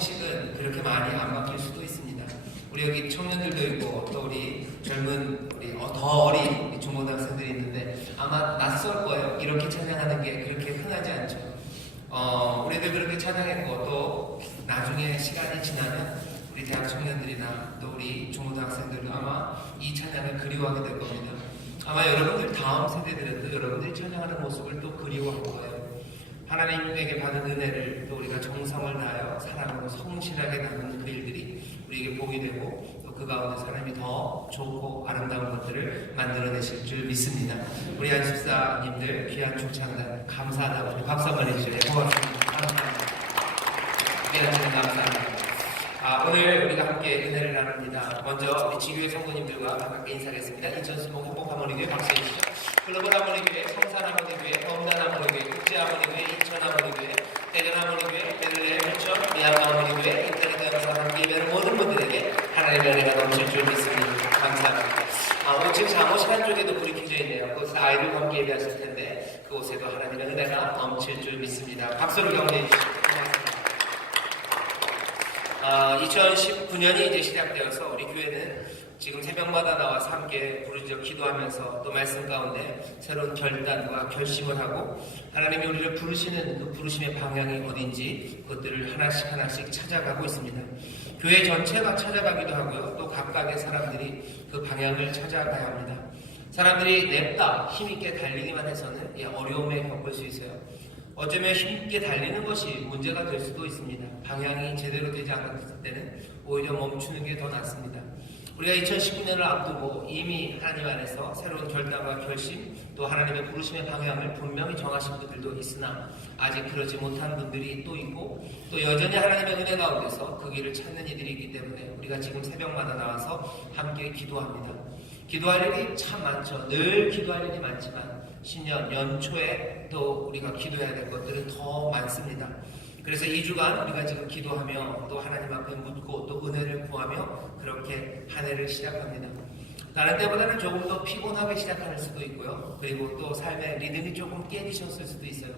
식은 그렇게 많이 안 바뀔 수도 있습니다. 우리 여기 청년들도 있고 또 우리 젊은 더 어린 중고등학생들이 있는데 아마 낯설 거예요. 이렇게 찬양하는 게 그렇게 흔하지 않죠. 우리들 그렇게 찬양했고 또 나중에 시간이 지나면 우리 대학 청년들이나 또 우리 중고등학생들도 아마 이 찬양을 그리워하게 될 겁니다. 아마 여러분들 다음 세대들은 또 여러분들이 찬양하는 모습을 또 그리워할 거예요. 하나님에게 받은 은혜를 또 우리가 정성을 다하여 사랑으로 성실하게 나누는 그 일들이 우리에게 복이 되고 또 그 가운데 사람이 더 좋고 아름다운 것들을 만들어내실 줄 믿습니다. 우리 안식사님들 귀한 축창단 감사하다고 박수 한번 해주세요. 고맙습니다. 감사합니다. 귀한 축창 감사합니다. 오늘 우리가 함께 은혜를 나눕니다. 먼저 우리 지교회 성도님들과 함께 인사하겠습니다. 인천수목 행복하모니교회 박수해 주시죠. 글로벌 하모니교회, 성산하모니교회, 범단하모니교회, 국제하모니교회, 인천하모니교회, 대전하모니교회, 베들레헴 헬점, 미얀마하모니교회, 인터넷 영상 함께 예배하는 모든 분들에게 하나님의 은혜가 넘칠 줄 믿습니다. 감사합니다. 오늘 지금 잠옷 한쪽에도 불이 켜져 있네요. 그곳에서 아이들과 함께 예배하실 텐데 그곳에도 하나님의 은혜가 넘칠 줄 믿습니다. 박수를 격려해 주시고 고맙습니다. 2019년이 이제 시작되어서 우리 교회는 지금 새벽마다 나와서 함께 부르짖어 기도하면서 또 말씀 가운데 새로운 결단과 결심을 하고 하나님이 우리를 부르시는 그 부르심의 방향이 어딘지 그것들을 하나씩 찾아가고 있습니다. 교회 전체가 찾아가기도 하고요. 또 각각의 사람들이 그 방향을 찾아가야 합니다. 사람들이 냅다 힘있게 달리기만 해서는 어려움에 겪을 수 있어요. 어쩌면 힘있게 달리는 것이 문제가 될 수도 있습니다. 방향이 제대로 되지 않았을 때는 오히려 멈추는 게 더 낫습니다. 우리가 2019년을 앞두고 이미 하나님 안에서 새로운 결단과 결심 또 하나님의 부르심의 방향을 분명히 정하신 분들도 있으나 아직 그러지 못한 분들이 또 있고 또 여전히 하나님의 은혜 가운데서 그 길을 찾는 이들이 있기 때문에 우리가 지금 새벽마다 나와서 함께 기도합니다. 기도할 일이 참 많죠. 늘 기도할 일이 많지만 신년 연초에 또 우리가 기도해야 될 것들은 더 많습니다. 그래서 2주간 우리가 지금 기도하며 또 하나님 앞에 묻고 또 은혜를 구하며 그렇게 한 해를 시작합니다. 다른 때보다는 조금 더 피곤하게 시작할 수도 있고요. 그리고 또 삶의 리듬이 조금 깨지셨을 수도 있어요.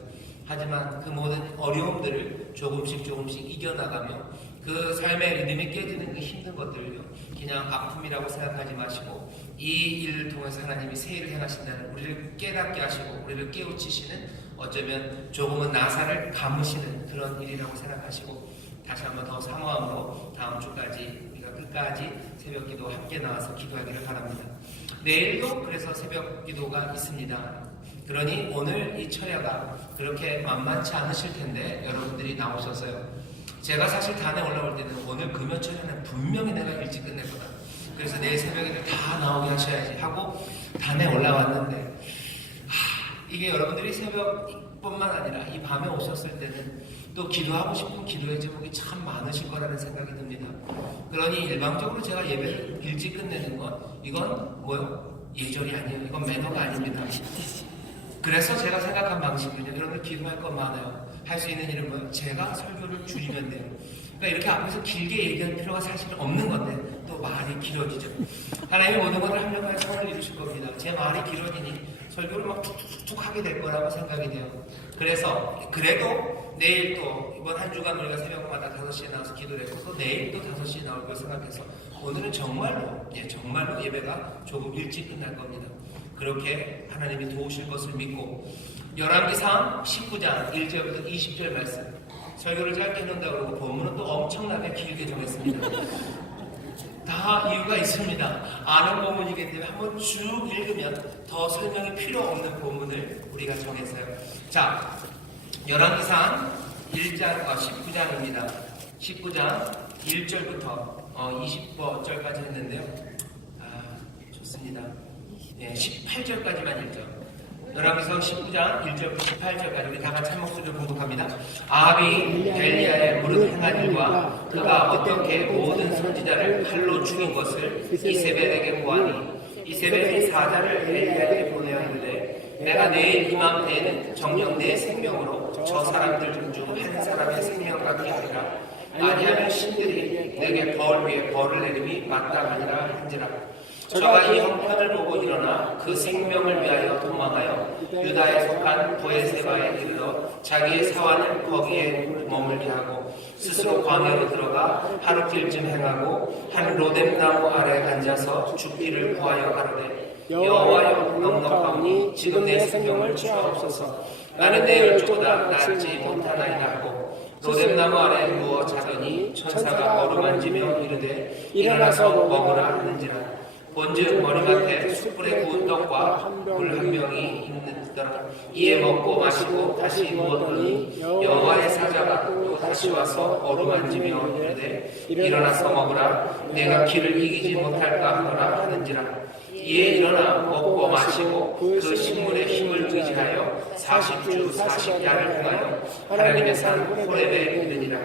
하지만 그 모든 어려움들을 조금씩 이겨나가며 그 삶의 리듬이 깨지는 그 힘든 것들을요 그냥 아픔이라고 생각하지 마시고 이 일을 통해서 하나님이 새 일을 행하신다는 우리를 깨닫게 하시고 우리를 깨우치시는 어쩌면 조금은 나사를 감으시는 그런 일이라고 생각하시고 다시 한번 더 사모함으로 다음 주까지 우리가 끝까지 새벽 기도 함께 나와서 기도하기를 바랍니다. 내일도 그래서 새벽 기도가 있습니다. 그러니 오늘 이 철야가 그렇게 만만치 않으실 텐데 여러분들이 나오셔서요. 제가 사실 단에 올라올 때는 오늘 금요 철야는 분명히 내가 일찍 끝낼 거다. 그래서 내일 새벽에 다 나오게 하셔야지 하고 단에 올라왔는데 이게 여러분들이 새벽뿐만 아니라 이 밤에 오셨을 때는 또 기도하고 싶은 기도의 제목이 참 많으실 거라는 생각이 듭니다. 그러니 일방적으로 제가 예배를 일찍 끝내는 건 이건 뭐요? 예절이 아니에요. 이건 매너가 아닙니다. 그래서 제가 생각한 방식은요. 여러분들 기도할 건 많아요. 할 수 있는 일은 뭐예요? 제가 설교를 줄이면 돼요. 그러니까 이렇게 앞에서 길게 얘기할 필요가 사실 없는 건데 또 말이 길어지죠. 하나님이 모든 것을 합력하여 선을 이루실 겁니다. 제 말이 길어지니 설교를 막 툭툭툭 하게 될 거라고 생각이 돼요. 그래서 그래도 내일 또 이번 한 주간 우리가 새벽마다 5시에 나와서 기도를 했고 또 내일 또 5시에 나올 걸 생각해서 오늘은 정말로 예배가 조금 일찍 끝날 겁니다. 그렇게 하나님이 도우실 것을 믿고 열왕기상 19장 1절부터 20절 말씀 설교를 짧게 해놓는다고 그러고 본문은 또 엄청나게 길게 정했습니다. 다 이유가 있습니다. 아는 본문이기 때문에 한번 쭉 읽으면 더 설명이 필요 없는 본문을 우리가 정했어요. 자, 열왕기상 19장입니다. 19장 1절부터 20절까지 했는데요. 좋습니다. 18절까지만 읽죠. 열왕기상 19장 1절부터 18절까지 우리 다 같이 한 목소리로 봉독합니다. 아합이 엘리야의 무릇 행한 일과 그가 어떻게 모든 선지자를 칼로 죽인 것을 이세벨에게 보아니 이세벨이 사자를 엘리야에게 보내어 이르되 내가 내일 이맘때에는 정녕 내 생명으로 저 사람들 중 한 사람의 생명 같게 하리라. 아니하면 신들이 내게 벌 위에 벌을 내림이 마땅하니라 한지라. 저가 이 형편을 보고 일어나 그 생명을 위하여 도망하여 유다에 속한 브에세바에 이르러 자기의 사환을 거기에 머물게 하고 스스로 광야로 들어가 하루길쯤 행하고 한 로뎀나무 아래 앉아서 죽기를 구하여 가로되 여호와여 넉넉하오니 지금 내 생명을 취하옵소서. 나는 내 열조보다 낫지 못하나이다 하고 로뎀나무 아래 누워 자더니 천사가 어루만지며 이르되 일어나서 먹으라 하는지라. 본즉 머리맡에 숯불에 구운 떡과 물 한 병이 있는더라. 이에 먹고 마시고 다시 누웠더니 여호와의 사자가 또 다시 와서 어루만지며 이르되 일어나서 먹으라. 내가 기를 이기지 못할까 하노라 하는지라. 이에 일어나 먹고 마시고 그 식물의 힘을 의지하여 40주 40야를 행하여 하나님의 산 호렙에 이르니라.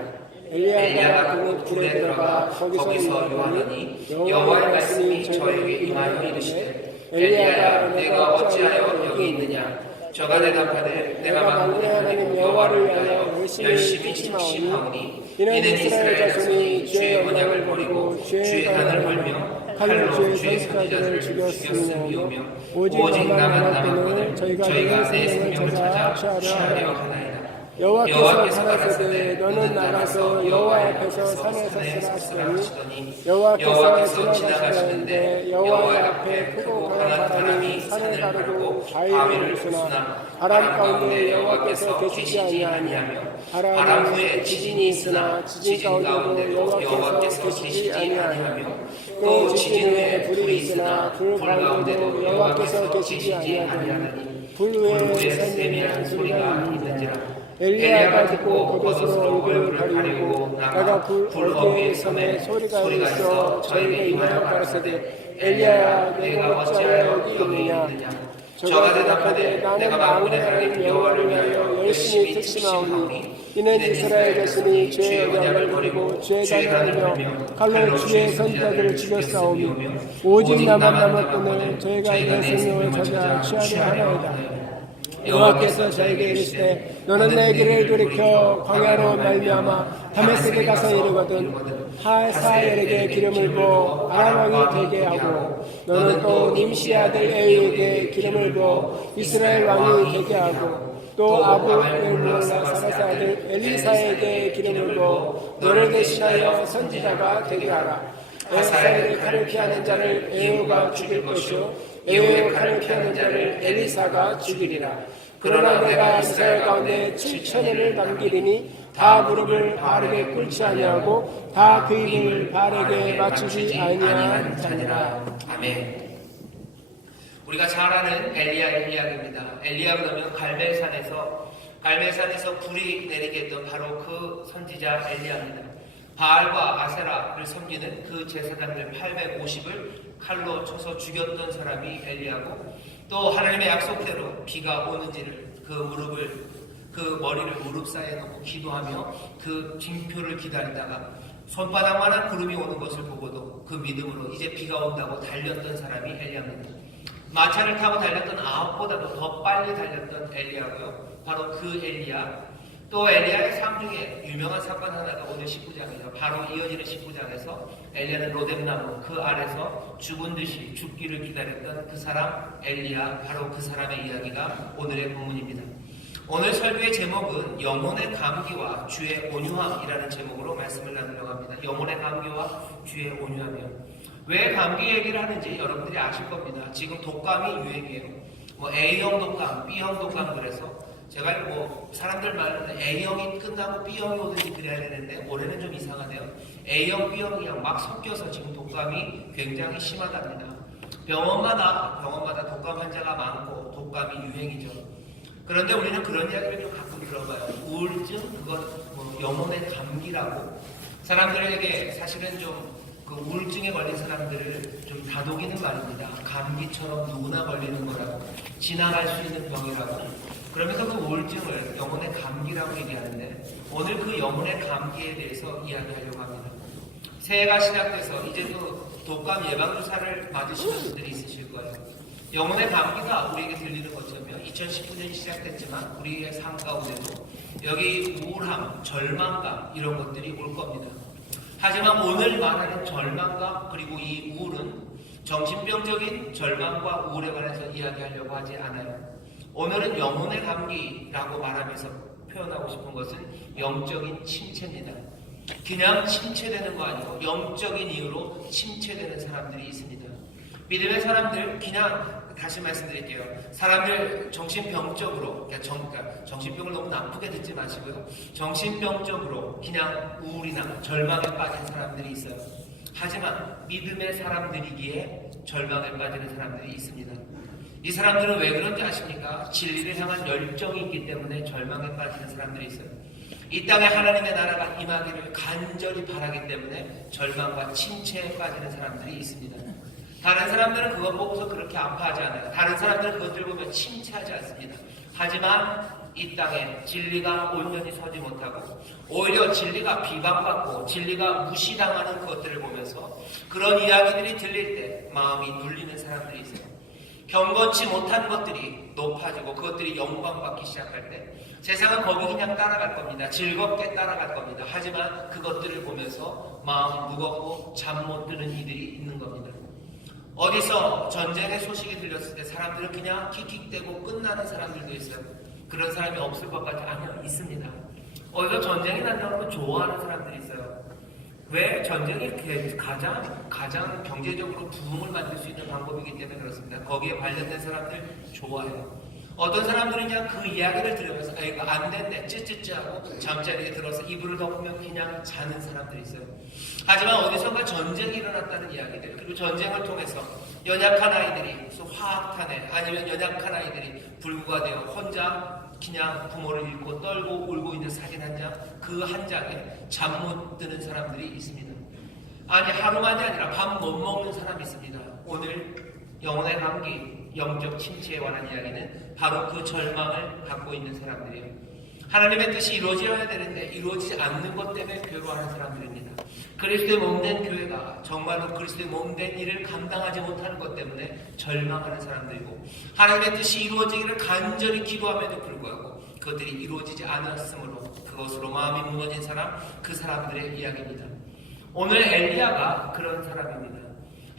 엘리야가 그 굴에 들어가 거기서 요하더니 여호와의 말씀이 저에게 임하여 이르시되 엘리야가 내가 어찌하여 여기 있느냐. 저가 대답하되 내가 만군의 하나님 여호와를 위하여 열심히 침심하오니 이는 이스라엘 자손이 주의 언약을 버리고 주의 단을 벌며 칼로 주의 선지자들을 죽였으며 오직 나만 남았거늘 저희가 내 생명을 찾아 취하려 하나이다. 여호와께서 가라사대 너는 나가서 여호와 앞에서 산에 섰으라 하시더니 여호와께서 지나가시는데 여호와 앞에 크고 강한 바람이 산을 가르고 바위를 부수나 바람 가운데 여호와께서 계시지 아니하며 바람 후에 지진이 있으나 지진 가운데도 여호와께서 계시지 아니하며 또 지진 후에 불이 있으나 불 가운데도 여호와께서 계시지 아니하니 불 후에 세미한 소리가 있는지라. 엘리야가 듣고 겉옷으로 얼굴을 가리고 나가 불 어귀에 섬에 소리가 있어 저에게 임하여 가라사대 엘리야야 내가 어찌하여 여기 있느냐. 저가 대답하되 내가 만군의 하나님 여호와를 위하여 열심히 특심하오니 이는 이스라엘 자손이 주의 언약을 버리고 주의 단을 벌며 칼로 주의 선지자들을 죽였사오며 오직 나만 남았거늘 저희가 내 생명을 찾아 취하려 하나이다. 여호와께서 저에게 이르시되 너는 내 길을 돌이켜 광야로 말미암아 다메섹에 가서 이르거든 하사엘에게 기름을 부어 아람 왕이 되게 하고 너는 또 님시 아들 에이에게 기름을 부어 이스라엘 왕이 되게 하고 또 아부엘몰라 사라의 아들 엘리사에게 기름을 부어 너를 대신하여 선지자가 되게 하라. 하사엘의 칼을 피하는 자를 에후가 죽일 것이요 에후의 칼을 피하는 자를 엘리사가 죽이리라. 그러나 내가 이스라엘 가운데 7천년을 남기리니 다 무릎을 바알에게 꿇지 아니하고 다 그 입을 바알에게 맞추지 아니한 자니라. 아멘. 우리가 잘 아는 엘리야의 이야기입니다. 엘리야 그러면 갈멜산에서 불이 내리게 했던 바로 그 선지자 엘리야입니다. 바알과 아세라를 섬기는 그 제사장들 850을 칼로 쳐서 죽였던 사람이 엘리야고 또 하나님의 약속대로 비가 오는지를 그 머리를 무릎 사이에 놓고 기도하며 그 징표를 기다리다가 손바닥만한 구름이 오는 것을 보고도 그 믿음으로 이제 비가 온다고 달렸던 사람이 엘리야입니다. 마차를 타고 달렸던 아합보다도 더 빨리 달렸던 엘리야고요. 바로 그 엘리야. 또 엘리야의 삶 중에 유명한 사건 하나가 오늘 19장이죠. 바로 이어지는 19장에서 엘리야는 로뎀나무 그 아래서 죽은 듯이 죽기를 기다렸던 그 사람 엘리야, 바로 그 사람의 이야기가 오늘의 본문입니다. 오늘 설교의 제목은 영혼의 감기와 주의 온유함이라는 제목으로 말씀을 나누려고 합니다. 영혼의 감기와 주의 온유함이요. 왜 감기 얘기를 하는지 여러분들이 아실 겁니다. 지금 독감이 유행이에요. A형 독감, B형 독감 그래서 제가 사람들 말로는 A형이 끝나고 B형이 오든지 그래야 되는데 올해는 좀 이상하네요. A형, B형이랑 막 섞여서 지금 독감이 굉장히 심하답니다. 병원마다 독감 환자가 많고 독감이 유행이죠. 그런데 우리는 그런 이야기를 좀 가끔 들어봐요. 우울증, 그건 영혼의 감기라고. 사람들에게 사실은 좀 그 우울증에 걸린 사람들을 좀 다독이는 말입니다. 감기처럼 누구나 걸리는 거라고, 지나갈 수 있는 병이라고. 그러면서 그 우울증을 영혼의 감기라고 얘기하는데 오늘 그 영혼의 감기에 대해서 이야기하려고 합니다. 새해가 시작돼서 이제 그 독감 예방주사를 맞으시는 분들이 있으실 거예요. 영혼의 감기가 우리에게 들리는 것처럼 2019년이 시작됐지만 우리의 삶 가운데도 여기 우울함, 절망감 이런 것들이 올 겁니다. 하지만 오늘 말하는 절망감 그리고 이 우울은 정신병적인 절망과 우울에 관해서 이야기하려고 하지 않아요. 오늘은 영혼의 감기라고 말하면서 표현하고 싶은 것은 영적인 침체입니다. 그냥 침체되는 거 아니고 영적인 이유로 침체되는 사람들이 있습니다. 믿음의 사람들, 그냥 다시 말씀드릴게요. 사람들 정신병적으로, 그러니까 정신병을 너무 나쁘게 듣지 마시고요. 정신병적으로 그냥 우울이나 절망에 빠진 사람들이 있어요. 하지만 믿음의 사람들이기에 절망에 빠지는 사람들이 있습니다. 이 사람들은 왜 그런지 아십니까? 진리를 향한 열정이 있기 때문에 절망에 빠지는 사람들이 있어요. 이 땅에 하나님의 나라가 임하기를 간절히 바라기 때문에 절망과 침체에 빠지는 사람들이 있습니다. 다른 사람들은 그것 보고서 그렇게 아파하지 않아요. 다른 사람들은 그것들 보면 침체하지 않습니다. 하지만 이 땅에 진리가 온전히 서지 못하고 오히려 진리가 비방받고 진리가 무시당하는 것들을 보면서 그런 이야기들이 들릴 때 마음이 눌리는 사람들이 있어요. 경건치 못한 것들이 높아지고 그것들이 영광받기 시작할 때 세상은 거기 그냥 따라갈 겁니다. 즐겁게 따라갈 겁니다. 하지만 그것들을 보면서 마음이 무겁고 잠 못 드는 이들이 있는 겁니다. 어디서 전쟁의 소식이 들렸을 때 사람들은 그냥 킥킥대고 끝나는 사람들도 있어요. 그런 사람이 없을 것 같지 않아요? 있습니다. 어디서 전쟁이 난다는 걸 좋아하는 사람들이 있어요. 왜? 전쟁이 가장 경제적으로 부흥을 만들 수 있는 방법이기 때문에 그렇습니다. 거기에 관련된 사람들 좋아해요. 어떤 사람들은 그냥 그 이야기를 들으면서 이거 안 됐네 찌찌찌 하고 잠자리에 들어서 이불을 덮으면 그냥 자는 사람들이 있어요. 하지만 어디선가 전쟁이 일어났다는 이야기들, 그리고 전쟁을 통해서 연약한 아이들이 화학탄에 아니면 연약한 아이들이 불구가 되어 혼자 그냥 부모를 잃고 떨고 울고 있는 사진 한 장, 그 한 장에 잠 못 드는 사람들이 있습니다. 아니 하루만이 아니라 밥 못 먹는 사람이 있습니다. 오늘 영혼의 감기, 영적 침체에 관한 이야기는 바로 그 절망을 갖고 있는 사람들이에요. 하나님의 뜻이 이루어져야 되는데 이루어지지 않는 것 때문에 괴로워하는 사람들입니다. 그리스도의 몸된 교회가 정말로 그리스도의 몸된 일을 감당하지 못하는 것 때문에 절망하는 사람들이고, 하나님의 뜻이 이루어지기를 간절히 기도함에도 불구하고 그것들이 이루어지지 않았으므로 그것으로 마음이 무너진 사람, 그 사람들의 이야기입니다. 오늘 엘리야가 그런 사람입니다.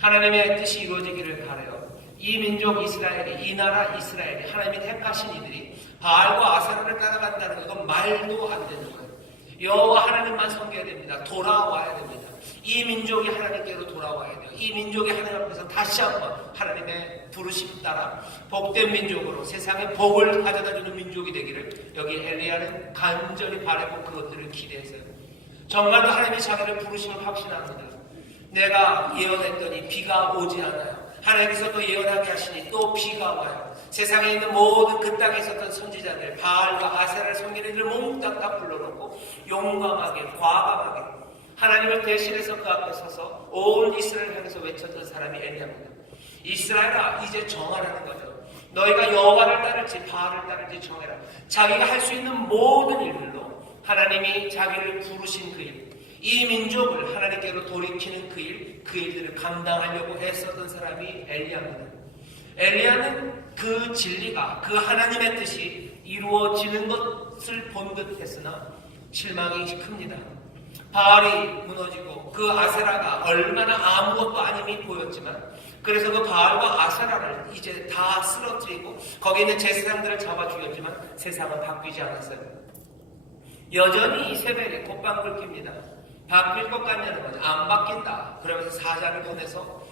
하나님의 뜻이 이루어지기를 바라요. 이 민족 이스라엘이, 이 나라 이스라엘이, 하나님이 택하신 이들이 바알과 아세라를 따라간다는 건 말도 안 되는 거예요. 여호와 하나님만 섬겨야 됩니다. 돌아와야 됩니다. 이 민족이 하나님께로 돌아와야 돼요. 이 민족이 하나님 앞에서 다시 한번 하나님의 부르심 따라 복된 민족으로 세상에 복을 가져다주는 민족이 되기를 여기 엘리야는 간절히 바라고 그것들을 기대했어요. 정말로 하나님이 자기를 부르심을 확신합니다. 내가 예언했더니 비가 오지 않아요. 하나님께서 또 예언하게 하시니 또 비가 와요. 세상에 있는 모든 그 땅에 있었던 선지자들, 바알과 아세라를 섬기는 이들을 몽땅 다 불러놓고 용감하게, 과감하게 하나님을 대신해서 그 앞에 서서 온 이스라엘을 향해서 외쳤던 사람이 엘리야입니다. 이스라엘아, 이제 정하라는 거죠. 너희가 여호와를 따를지 바알을 따를지 정해라. 자기가 할 수 있는 모든 일들로 하나님이 자기를 부르신 그 일, 이 민족을 하나님께로 돌이키는 그 일, 그 일들을 감당하려고 애썼던 사람이 엘리야입니다. 엘리야는 그 진리가, 그 하나님의 뜻이 이루어지는 것을 본 듯 했으나 실망이 큽니다. 바알이 무너지고 그 아세라가 얼마나 아무것도 아님이 보였지만, 그래서 그 바알과 아세라를 이제 다 쓰러뜨리고 거기에 있는 제사장들을 잡아 죽였지만 세상은 바뀌지 않았어요. 여전히 이세벨이 콧방귀를 낍니다. 바뀔 것 같냐는 거죠. 안 바뀐다. 그러면서 사자를 보내서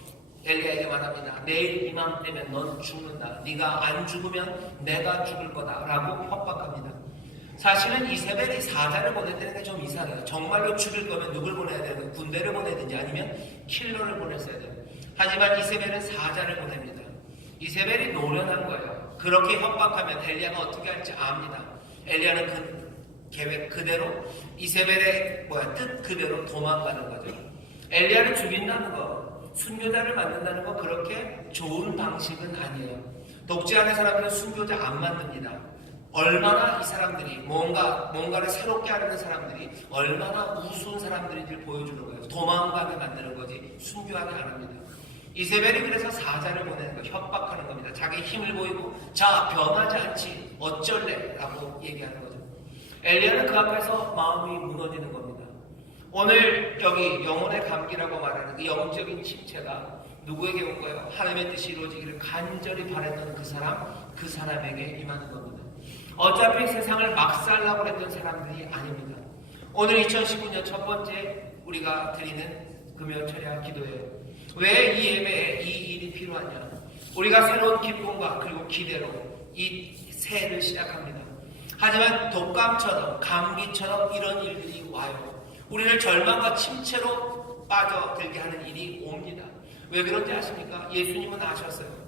엘리야에게 말합니다. 내일 이맘때면 넌 죽는다. 네가 안 죽으면 내가 죽을 거다 라고 협박합니다. 사실은 이세벨이 사자를 보냈다는 게 좀 이상해요. 정말로 죽일 거면 누굴 보내야 되는, 군대를 보내든지 아니면 킬러를 보냈어야 돼요. 하지만 이세벨은 사자를 보냅니다. 이세벨이 노련한 거예요. 그렇게 협박하면 엘리야가 어떻게 할지 압니다. 엘리야는 그 계획 그대로, 이세벨의 뜻 그대로 도망가는 거죠. 엘리야를 죽인다는 거, 순교자를 만든다는 거 그렇게 좋은 방식은 아니에요. 독재하는 사람들은 순교자 안 만듭니다. 얼마나 이 사람들이 뭔가를 새롭게 하려는 사람들이 얼마나 우스운 사람들인지를 보여주는 거예요. 도망가게 만드는 거지 순교하게 안 합니다. 이세벨이 그래서 사자를 보내는 거, 협박하는 겁니다. 자기 힘을 보이고 자 변하지 않지 어쩔래 라고 얘기하는 거죠. 엘리야는 그 앞에서 마음이 무너지는 겁니다. 오늘 여기 영혼의 감기라고 말하는 그 영적인 침체가 누구에게 온 거예요? 하나님의 뜻이 이루어지기를 간절히 바랬던 그 사람에게 임하는 겁니다. 어차피 세상을 막 살라고 했던 사람들이 아닙니다. 오늘 2019년 첫 번째 우리가 드리는 금요 철야 기도예요. 왜 이 예배에 이 일이 필요하냐? 우리가 새로운 기쁨과 그리고 기대로 이 새해를 시작합니다. 하지만 독감처럼 감기처럼 이런 일들이 와요. 우리를 절망과 침체로 빠져들게 하는 일이 옵니다. 왜 그런지 아십니까? 예수님은 아셨어요.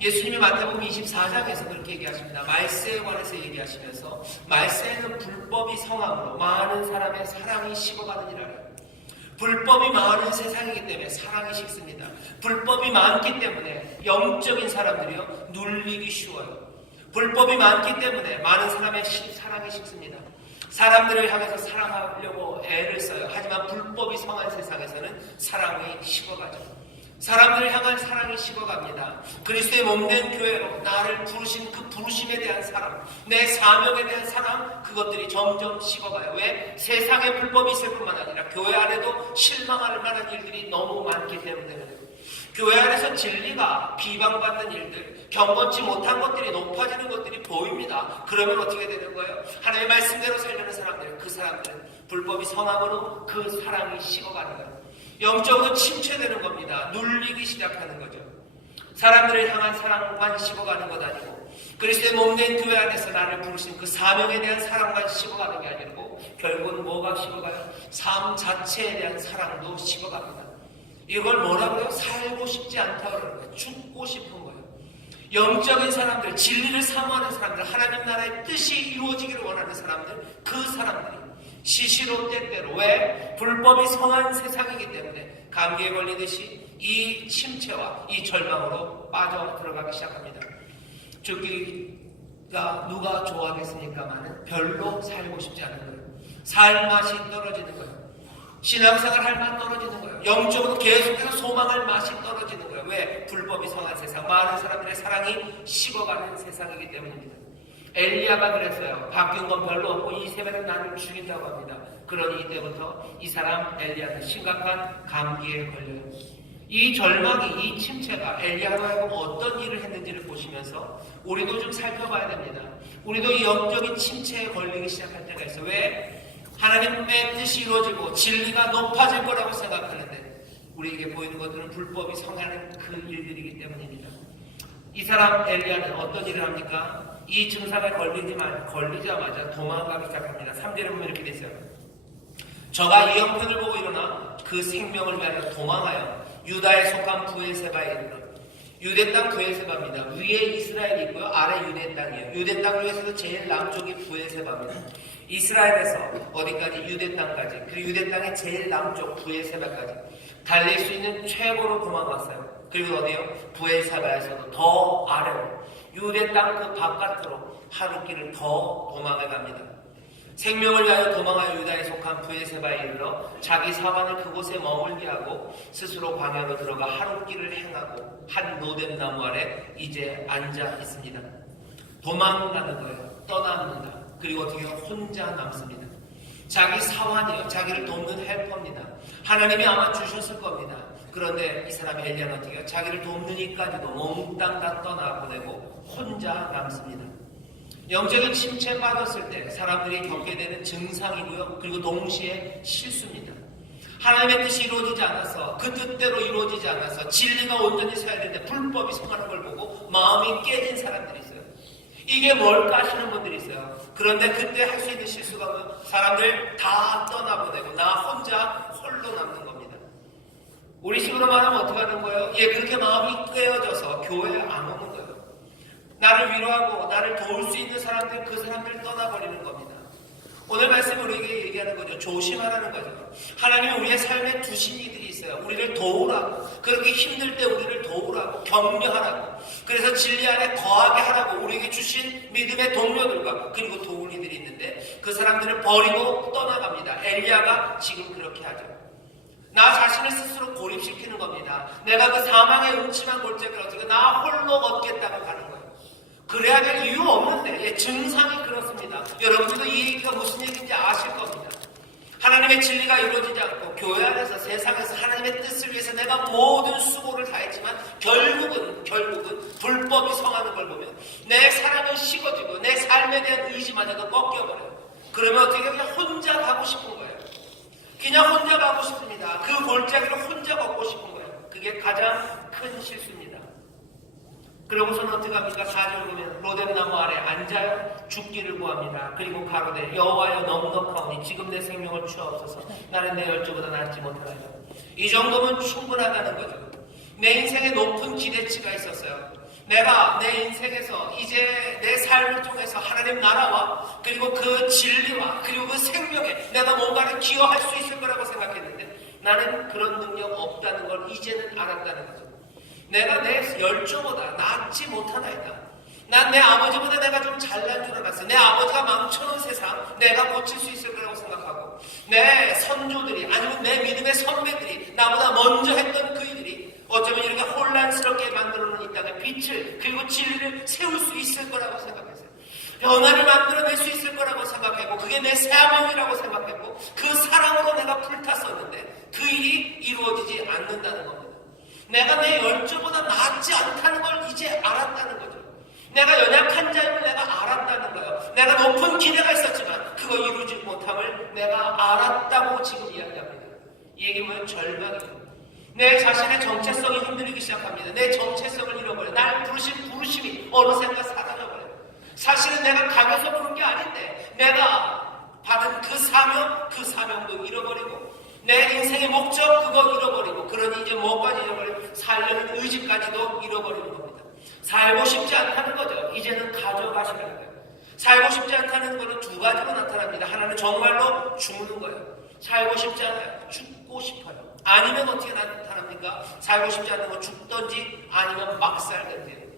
예수님이 마태복음 24장에서 그렇게 얘기하십니다. 말세에 관해서 얘기하시면서 말세에는 불법이 성함으로 많은 사람의 사랑이 식어가느니라. 불법이 많은 세상이기 때문에 사랑이 식습니다. 불법이 많기 때문에 영적인 사람들이요 눌리기 쉬워요. 불법이 많기 때문에 많은 사람의 사랑이 식습니다. 사람들을 향해서 사랑하려고 애를 써요. 하지만 불법이 성한 세상에서는 사랑이 식어가죠. 사람들을 향한 사랑이 식어갑니다. 그리스도의 몸된 교회로 나를 부르신 그 부르심에 대한 사랑, 내 사명에 대한 사랑, 그것들이 점점 식어가요. 왜? 세상에 불법이 있을 뿐만 아니라 교회 안에도 실망할 만한 일들이 너무 많기 때문에 그래요. 교회 안에서 진리가 비방받는 일들, 경건치 못한 것들이 높아지는 것들이 보입니다. 그러면 어떻게 되는 거예요? 하나님의 말씀대로 살려는 사람들, 그 사람들은 불법이 성함으로 그 사랑이 식어가는 거예요. 영적으로 침체되는 겁니다. 눌리기 시작하는 거죠. 사람들을 향한 사랑만 식어가는 것 아니고 그리스도의 몸된 교회 안에서 나를 부르신 그 사명에 대한 사랑만 식어가는 게 아니고 결국은 뭐가 식어가요? 삶 자체에 대한 사랑도 식어갑니다. 이걸 뭐라고요? 살고 싶지 않다고 그러는 거예요. 죽고 싶은 거예요. 영적인 사람들, 진리를 사모하는 사람들, 하나님 나라의 뜻이 이루어지기를 원하는 사람들, 그 사람들이 시시로 때때로 왜? 불법이 성한 세상이기 때문에 감기에 걸리듯이 이 침체와 이 절망으로 빠져 들어가기 시작합니다. 죽기가 누가 좋아하겠습니까마는 별로 살고 싶지 않은 거예요. 살 맛이 떨어지는 거예요. 신앙생활 할 맛 떨어지는 거예요. 영적으로 계속해서 소망할 맛이 떨어지는 거예요. 왜? 불법이 성한 세상, 많은 사람들의 사랑이 식어가는 세상이기 때문입니다. 엘리야가 그랬어요. 바뀐 건 별로 없고 이세벨은 나를 죽인다고 합니다. 그러니 이때부터 이 사람 엘리야는 심각한 감기에 걸려요. 이 절망이, 이 침체가 엘리야로 하여금 어떤 일을 했는지를 보시면서 우리도 좀 살펴봐야 됩니다. 우리도 이 영적인 침체에 걸리기 시작할 때가 있어요. 왜? 하나님의 뜻이 이루어지고 진리가 높아질 거라고 생각하는데 우리에게 보이는 것들은 불법이 성하는 그 일들이기 때문입니다. 이 사람 엘리야는 어떤 일을 합니까? 이 증상에 걸리자마자 도망가기 시작합니다. 3절에 보면 이렇게 돼 있어요. 저가 이 형편을 보고 일어나 그 생명을 위하여 도망하여 유다에 속한 브에세바에 이르러. 유대 땅 브에세바입니다. 위에 이스라엘이 있고요. 아래 유대 땅이에요. 유대 땅 중에서도 제일 남쪽이 브에세바입니다. 이스라엘에서 어디까지? 유대 땅까지. 그리고 유대 땅의 제일 남쪽 브에세바까지 달릴 수 있는 최고로 도망갔어요. 그리고 어디요? 브에세바에서도 더 아래로 유대 땅 그 바깥으로 하룻길을 더 도망해 갑니다. 생명을 위하여 도망하여 유다에 속한 브에세바에 이르러 자기 사관을 그곳에 머물게 하고 스스로 광야로 들어가 하룻길을 행하고 한 로뎀나무 아래 이제 앉아 있습니다. 도망가는 거예요. 떠납니다. 그리고 어떻게 혼자 남습니다. 자기 사환이요. 자기를 돕는 헬퍼입니다. 하나님이 아마 주셨을 겁니다. 그런데 이 사람 엘리야는 어떻게 해요? 자기를 돕는 이까지도 몽땅 다 떠나보내고 혼자 남습니다. 영적인 침체에 빠졌을 때 사람들이 겪게 되는 증상이고요. 그리고 동시에 실수입니다. 하나님의 뜻이 이루어지지 않아서 그 뜻대로 이루어지지 않아서 진리가 온전히 서야 되는데 불법이 성하는 걸 보고 마음이 깨진 사람들이 있어요. 이게 뭘까 하시는 분들이 있어요. 그런데 그때 할 수 있는 실수가 뭐 사람들 다 떠나보내고 나 혼자 홀로 남는 겁니다. 우리 식으로 말하면 어떻게 하는 거예요? 그렇게 마음이 깨어져서 교회에 안 오는 거예요. 나를 위로하고 나를 도울 수 있는 사람들, 그 사람들을 떠나버리는 겁니다. 오늘 말씀은 우리에게 얘기하는 거죠. 조심하라는 거죠. 하나님은 우리의 삶에 두신 이들이 있어요. 우리를 도우라고, 그렇게 힘들 때 우리를 도우라고, 격려하라고, 그래서 진리 안에 거하게 하라고 우리에게 주신 믿음의 동료들과 그리고 도울 이들이 있는데 그 사람들을 버리고 떠나갑니다. 엘리야가 지금 그렇게 하죠. 나 자신을 스스로 고립시키는 겁니다. 내가 그 사망의 음침한 골짜기를 어떻게 나 홀로 걷겠다고 가는 거예요. 그래야 될 이유 없는데 증상이 그렇습니다. 여러분들도 이 얘기가 무슨 얘기인지 아실 겁니다. 하나님의 진리가 이루어지지 않고 교회 안에서 세상에서 하나님의 뜻을 위해서 내가 모든 수고를 다했지만 결국은 불법이 성하는 걸 보면 내 사랑은 식어지고 내 삶에 대한 의지마저도 꺾여버려요. 그러면 어떻게 그냥 혼자 가고 싶은 거예요. 그냥 혼자 가고 싶습니다. 그 골짜기를 혼자 걷고 싶은 거예요. 그게 가장 큰 실수입니다. 그러고서는 어떻게 합니까? 4절 보면 로뎀나무 아래 앉아요. 죽기를 구합니다. 그리고 가로되 여호와여 넉넉하오니 지금 내 생명을 취하옵소서. 나는 내 열조보다 낫지 못하나이다. 이 정도면 충분하다는 거죠. 내 인생에 높은 기대치가 있었어요. 내가 내 인생에서 이제 내 삶을 통해서 하나님 나라와 그리고 그 진리와 그리고 그 생명에 내가 뭔가를 기여할 수 있을 거라고 생각했는데 나는 그런 능력 없다는 걸 이제는 알았다는 거죠. 내가 내 열조보다 낫지 못하나이다. 난 내 아버지보다 내가 좀 잘난 줄 알았어. 내 아버지가 망쳐놓은 세상 내가 고칠 수 있을 거라고 생각하고 내 선조들이 아니면 내 믿음의 선배들이 나보다 먼저 했던 그이들이 어쩌면 이렇게 혼란스럽게 만들어놓은 이 땅에 빛을 그리고 진리를 세울 수 있을 거라고 생각했어요. 변화를 만들어낼 수 있을 거라고 생각했고 그게 내 사명이라고 생각했고 그 사랑으로 내가 불탔었는데 그 일이 이루어지지 않는다는 겁니다. 내가 내 열조보다 낫지 않다는 걸 이제 알았다는 거죠. 내가 연약한 자임을 내가 알았다는 거예요. 내가 높은 기대가 있었지만 그거 이루지 못함을 내가 알았다고 지금 이야기합니다. 이 얘기 뭐예요? 절망이에요. 내 자신의 정체성이 흔들리기 시작합니다. 내 정체성을 잃어버려요. 날 부르신 부르심이 어느샌가 사라져버려요. 사실은 내가 강해서 부른 게 아닌데 내가 받은 그 사명, 그 사명도 잃어버리고 내 인생의 목적 그거 잃어버리고 그러니 이제 뭐까지 잃어버리고 살려는 의지까지도 잃어버리는 겁니다. 살고 싶지 않다는 거죠. 이제는 가져가시라는 거예요. 살고 싶지 않다는 거는 두 가지로 나타납니다. 하나는 정말로 죽는 거예요. 살고 싶지 않아요. 죽고 싶어요. 아니면 어떻게 나타납니까? 살고 싶지 않는 건 죽든지 아니면 막 살든지.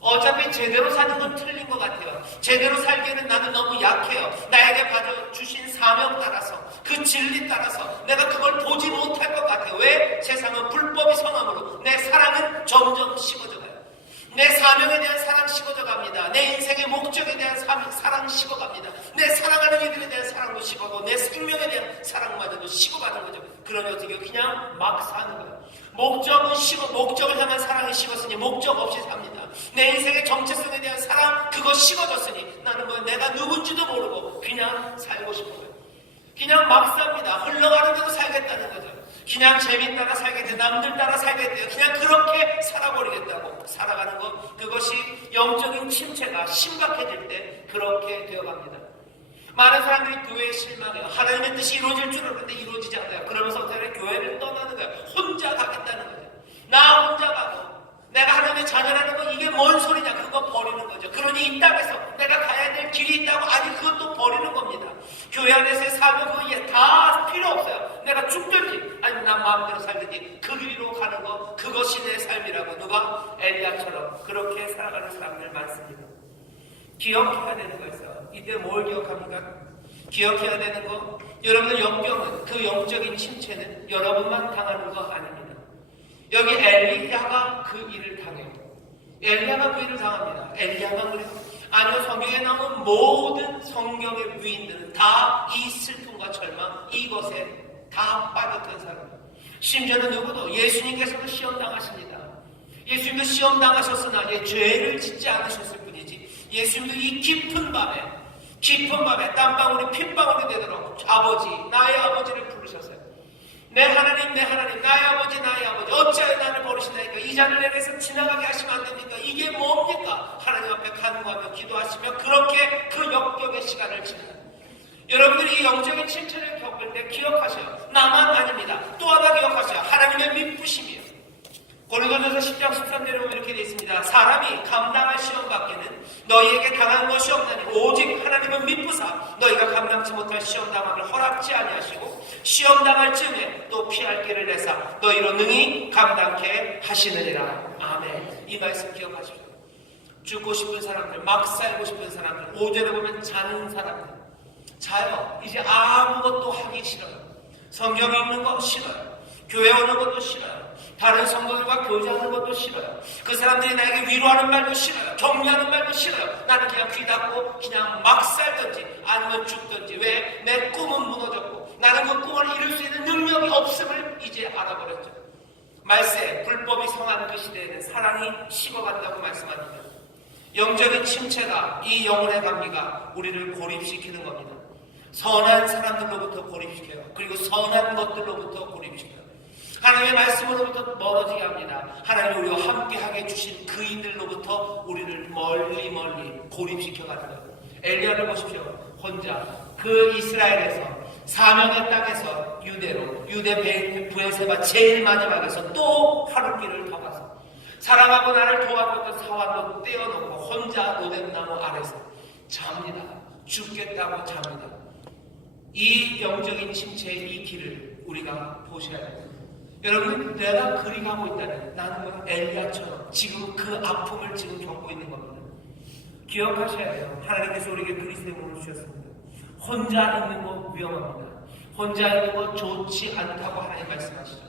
어차피 제대로 사는 건 틀린 것 같아요. 제대로 살기에는 나는 너무 약해요. 나에게 주신 사명 따라서 그 진리 따라서 내가 그걸 보지 못할 것 같아요. 왜? 세상은 불법이 성함으로 내 사랑은 점점 식어져가요. 내 사명에 대한 사랑 식어져 갑니다. 내 인생의 목적에 대한 사랑 식어갑니다. 내 사랑하는 이들에 대한 사랑도 식어가고 내 생명에 대한 사랑마저도 식어가는 거죠. 그러니 어떻게 그냥 막 사는 거예요. 목적을 향한 사랑이 식었으니 목적 없이 삽니다. 내 인생의 정체성에 대한 사랑 그거 식어졌으니 나는 뭐 내가 누군지도 모르고 그냥 살고 싶은 거예요. 그냥 막 삽니다. 흘러가는 대로 살겠다는 거죠. 그냥 재미 따라 살겠대, 남들 따라 살겠대요. 그냥 그렇게 살아버리겠다고 살아가는 것, 그것이 영적인 침체가 심각해질 때 그렇게 되어갑니다. 많은 사람들이 교회에 실망해요. 하나님의 뜻이 이루어질 줄 알았는데 이루어지지 않아요. 그러면서 어떻게 해요? 교회를 떠나는 거예요. 혼자 가겠다는 거예요. 나 혼자 가고 내가 하나님의 자녀라는 건 이게 뭔 소리냐, 그거 버리는 거죠. 그러니 이 땅에서 내가 가야 될 길이 있다고, 아니 그것도 버리는 겁니다. 교회 안에서의 사명 그거 다 필요 없어요. 내가 죽든지 아니면 난 마음대로 살든지 그 길로 가는 거, 그것이 내 삶이라고 누가 엘리야처럼 그렇게 살아가는 사람들 많습니다. 기억해야 되는 거 있어요. 이때 뭘 기억합니까? 기억해야 되는 거, 여러분들 역경은, 그 영적인 침체는 여러분만 당하는 거 아닙니다. 여기 엘리야가 그 일을 당해요. 엘리야가 그 일을 당합니다. 엘리야가 그래요? 아니요, 성경에 나오는 모든 성경의 위인들은 다 이 슬픔과 절망, 이것에 다 빠졌던 사람이에요. 심지어는 누구도, 예수님께서도 시험당하십니다. 예수님도 시험당하셨으나 죄를 짓지 않으셨을 뿐이지, 예수님도 이 깊은 밤에 땀방울이 핏방울이 되도록 아버지, 나의 아버지를 부르셨어요. 내 하나님, 나의 아버지, 어찌하여 나를 버리시나이까? 이 잔을 내게서 지나가게 하시면 안 됩니까? 이게 뭡니까? 하나님 앞에 간구하며 기도하시며 그렇게 그 역경의 시간을 지나요. 여러분들이 이 영적인 침체를 겪을 때 기억하셔요. 나만 아닙니다. 또 하나 기억하셔요. 하나님의 미쁘심이에요. 고린도전서 10장 13절에 보면 이렇게 되어 있습니다. 사람이 감당할 시험 밖에는 너희에게 당한 것이 없나니 오직 하나님은 미쁘사 너희가 감당치 못할 시험 당함을 허락지 아니하시고 시험 당할 즈음에 또 피할 길을 내사 너희로 능히 감당케 하시느니라. 아멘. 이 말씀 기억하십시오. 죽고 싶은 사람들, 막 살고 싶은 사람들, 5절에 보면 자는 사람들, 자요. 이제 아무것도 하기 싫어요. 성경 읽는 거 싫어요. 교회 오는 것도 싫어요. 다른 성도들과 교제하는 것도 싫어요. 그 사람들이 나에게 위로하는 말도 싫어요. 격려하는 말도 싫어요. 나는 그냥 귀 닫고 그냥 막 살든지 아니면 죽든지. 왜? 내 꿈은 무너졌고 나는 그 꿈을 이룰 수 있는 능력이 없음을 이제 알아버렸죠. 말세, 불법이 성한 그 시대에는 사랑이 식어간다고 말씀합니다. 영적인 침체가, 이 영혼의 감기가 우리를 고립시키는 겁니다. 선한 사람들로부터 고립시켜요. 그리고 선한 것들로부터 고립시켜요. 하나님의 말씀으로부터 멀어지게 합니다. 하나님이 우리와 함께하게 주신 그인들로부터 우리를 멀리 고립시켜가는 거예요. 엘리야를 보십시오. 혼자 그 이스라엘에서 사명의 땅에서 유대 브엘세바 제일 마지막에서 또 하룻길을 더 가서 사랑하고 나를 도와고 있던 사환도 떼어놓고 혼자 로뎀나무 아래서 잡니다. 죽겠다고 잡니다. 이 영적인 침체의 이 길을 우리가 보셔야 됩니다. 여러분, 내가 그리 가고 있다는, 나는 뭐 엘리야처럼 지금 그 아픔을 지금 겪고 있는 겁니다. 기억하셔야 돼요. 하나님께서 우리에게 그리스도의 몸을 주셨습니다. 혼자 있는 거 위험합니다. 혼자 있는 거 좋지 않다고 하나님 말씀하시죠.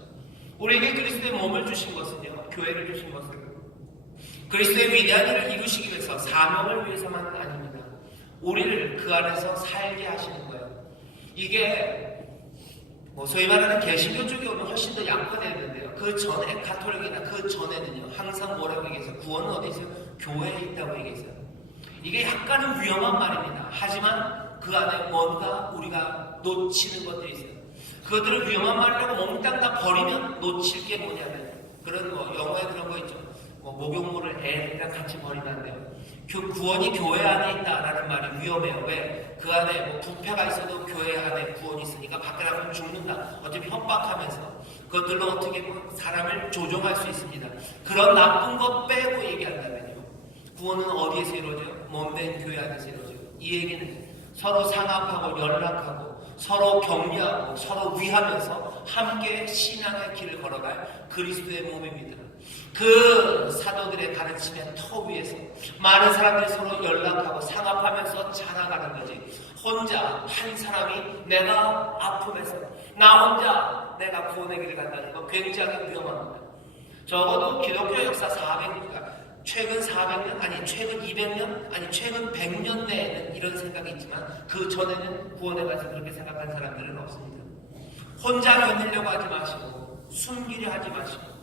우리에게 그리스도의 몸을 주신 것은요, 교회를 주신 것은 그리스도의 위대한 일을 이루시기 위해서, 사명을 위해서만은 아닙니다. 우리를 그 안에서 살게 하시는 거예요. 이게 소위 말하는 개신교 쪽에 오면 훨씬 더 약화되는데요. 그 전에 가톨릭이나 그 전에는요, 항상 뭐라고 얘기해서 구원은 어디 있어요? 교회에 있다고 얘기했어요. 이게 약간은 위험한 말입니다. 하지만 그 안에 뭔가 우리가 놓치는 것들이 있어요. 그것들을 위험한 말이라고 몽땅 다 버리면 놓칠 게 뭐냐면, 그런 영어에 그런 거 있죠. 목욕물을 애랑 같이 버리면 안 돼요. 구원이 교회 안에 있다라는 말이 위험해요. 왜? 그 안에 부패가 있어도 교회 안에 구원이 있으니까 밖에 나가면 죽는다. 어차피 협박하면서 그것들로 어떻게 사람을 조종할 수 있습니다. 그런 나쁜 것 빼고 얘기한다면요, 구원은 어디에서 이루어져요? 몸된 교회 안에서 이루어져요. 이 얘기는 서로 상합하고 연락하고 서로 격려하고 서로 위하면서 함께 신앙의 길을 걸어갈 그리스도의 몸입니다. 그 사도들의 가르침의 터 위에서 많은 사람들이 서로 연락하고 상합하면서 자라가는 거지, 혼자 한 사람이 내가 아픔에서 나 혼자 내가 구원의 길을 간다는 거 굉장히 위험합니다. 적어도 기독교 역사 400년, 최근 400년, 아니 최근 200년, 아니 최근 100년 내에는 이런 생각이 있지만 그 전에는 구원에 관해서 그렇게 생각한 사람들은 없습니다. 혼자 견디려고 하지 마시고 숨기려 하지 마시고,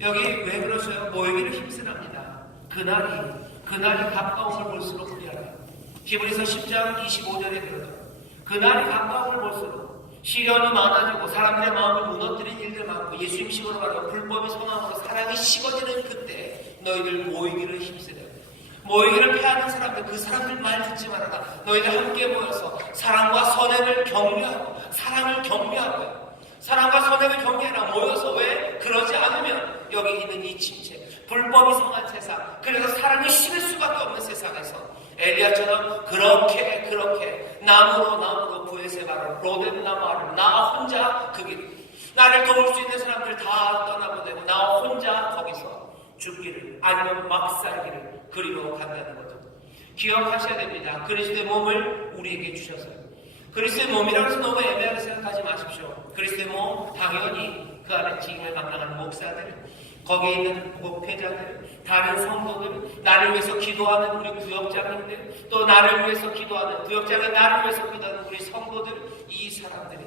여기 왜 그러셔요? 모이기를 힘쓰랍니다. 그날이 가까움을 볼수록 그리하라. 히브리서 10장 25절에 그러죠. 그날이 가까움을 볼수록 시련이 많아지고 사람들의 마음을 무너뜨리는 일들 많고 예수님식으로 말하고 불법의 성함으로 사랑이 식어지는 그때 너희들 모이기를 힘쓰라. 모이기를 패하는 사람들, 그 사람들 말 듣지 말아라. 너희들 함께 모여서 사랑과 선행을 격려하고 사랑을 격려하고요. 사랑과 선행을 격려해라. 모여서. 왜? 그러지 않으면 여기 있는 이 침체, 불법이 성한 세상, 그래서 사랑이 식을 수밖에 없는 세상에서 엘리야처럼 그렇게 나무로 브엘세바로 로뎀나무로 나 혼자 그 길, 나를 도울 수 있는 사람들 다 떠나보내고 나 혼자 거기서 죽기를, 아니면 막살기를 그리고 간다는 거죠. 기억하셔야 됩니다. 그리스도의 몸을 우리에게 주셔서요. 그리스도의 몸이라고 해서 너무 애매하게 생각하지 마십시오. 그리스도의 몸, 당연히 그 안에 직임을 감당하는 목사들, 거기에 있는 목회자들, 다른 성도들, 나를 위해서 기도하는 우리 구역장님들, 또 나를 위해서 기도하는 구역장이 나를 위해서 기도하는 우리 성도들, 이 사람들이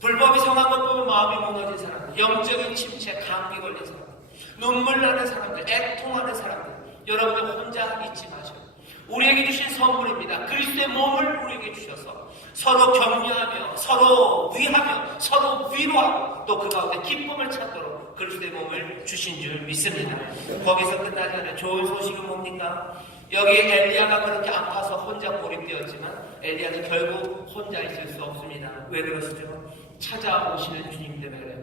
불법이 성한 것 보면 마음이 무너진 사람들, 영적인 침체, 감기 걸린 사람들, 눈물 나는 사람들, 애통하는 사람들, 여러분들 혼자 있지 마셔요. 우리에게 주신 선물입니다. 그리스도의 몸을 우리에게 주셔서 서로 격려하며 서로 위하며 서로 위로하고 또 그 가운데 기쁨을 찾도록 그리스도의 몸을 주신 줄 믿습니다. 거기서 끝나지 않아요. 좋은 소식은 뭡니까? 여기 엘리야가 그렇게 아파서 혼자 고립되었지만 엘리야는 결국 혼자 있을 수 없습니다. 왜 그러시죠? 찾아오시는 주님 때문에.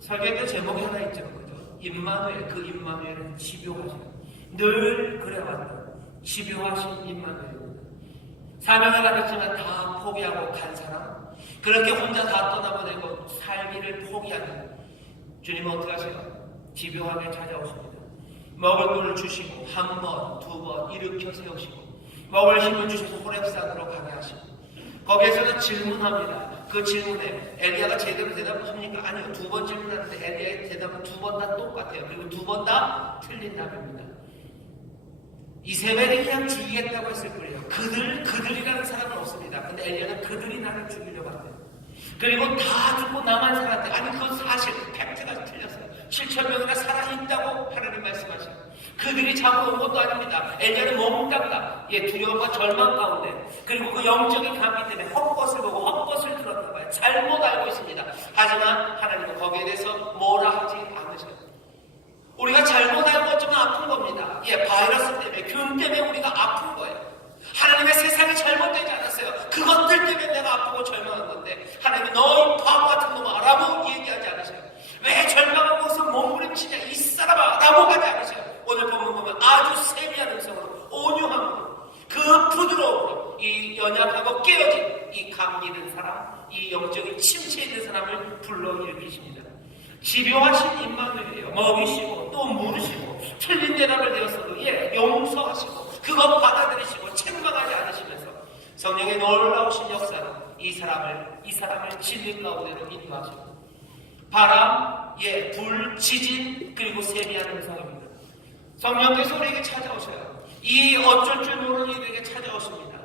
설교의 제목이 하나 있죠. 그죠? 임마누엘. 그 임마누엘은 집요하시고 늘 그래왔다. 집요하신 임마누엘입니다. 사명을 받았지만 다 포기하고 간 사람, 그렇게 혼자 다 떠나보내고 살기를 포기하는 주님은 어떻게 하세요? 집요하게 찾아오십니다. 먹을 꿀을 주시고 한 번, 두 번 일으켜 세우시고 먹을 힘을 주셔서 호렙산으로 가게 하시고, 거기에서는 질문합니다. 그 질문에 엘리야가 제대로 대답합니까? 아니요. 두 번 질문하는데 엘리야의 대답은 두 번 다 똑같아요. 그리고 두 번 다 틀린 답입니다. 이세벨이 그냥 죽이겠다고 했을 거예요. 그들이라는 사람은 없습니다. 근데 엘리야는 그들이 나를 죽이려고 한대요. 그리고 다 죽고 남은 사람들, 아니 그건 사실 팩트가 틀렸어요. 7,000명이나 살아있다고 하나님 말씀하셔요. 그들이 자꾸 온 것도 아닙니다. 엘리야는 몽땅다. 두려움과 절망 가운데, 그리고 그 영적인 감기 때문에 헛것을 보고 헛것을 들었나 봐요. 잘못 알고 있습니다. 하지만 하나님은 거기에 대해서 뭐라 하지 않으셔요. 우리가 잘못 알고 어쩌면 아픈 겁니다. 바이러스 때문에, 균 때문에 우리가 아픈 거예요. 하나님의 세상이 잘못되지 않았어요. 그것들 때문에 내가 아프고 절망한 건데, 하나님이 너 이 바보 같은 놈아 라고 얘기하지 않으셔요. 왜 절망하고 것을 몸부림치냐 이 사람아 라고 하지 않으셔요. 오늘 본문 보면 아주 세미한 음성으로, 온유함으로, 그 부드러움으로 이 연약하고 깨어진 이 감기 든 사람, 이 영적인 침체 있는 사람을 불러일으키십니다. 집요하신 임마누엘이에요. 먹이시고 또 물으시고 틀린 대답을 되었어도 용서하시고 그것 받아들이시고 책망하지 않으시면서 성령의 놀라우신 역사로 이 사람을 진리 가운데로 인도하시고, 바람, 불, 지진, 그리고 세미한 음성입니다. 성령께서 우리에게 찾아오셔요. 이 어쩔 줄 모르는 이들에게 찾아오십니다.